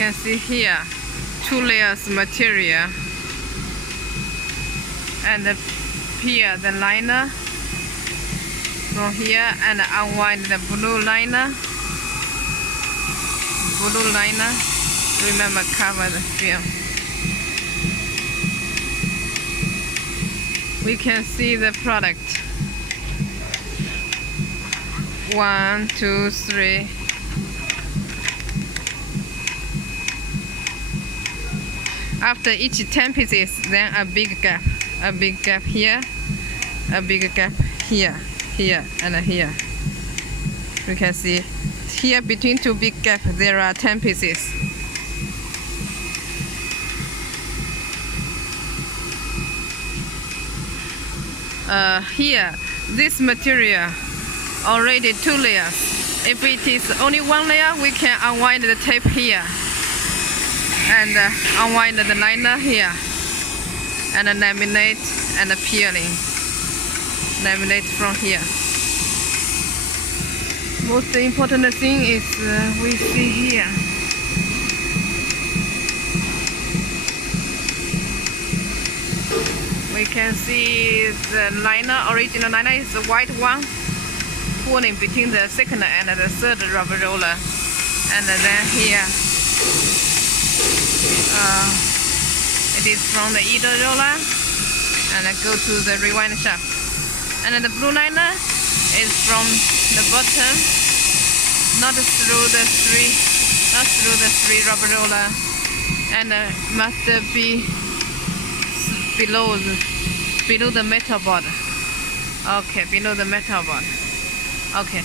can see here 2 layers material, and here the liner from here, and unwind the blue liner. Remember, cover the film. We can see the product. 1, 2, 3. After each 10 pieces, then a big gap here, a big gap here, and here. You can see here between 2 big gaps there are 10 pieces. Here, this material already 2 layers. If it is only 1 layer, we can unwind the tape here and unwind the liner here, and laminate and peeling. Laminate from here. Most important thing is we see here. We can see the liner, original liner is the white one, pulling between the second and the third rubber roller. And then here, it is from the either roller, and go to the rewind shaft. And the blue liner is from the bottom, not through the three rubber roller, and must be below the metal board. Okay, below the metal board. Okay,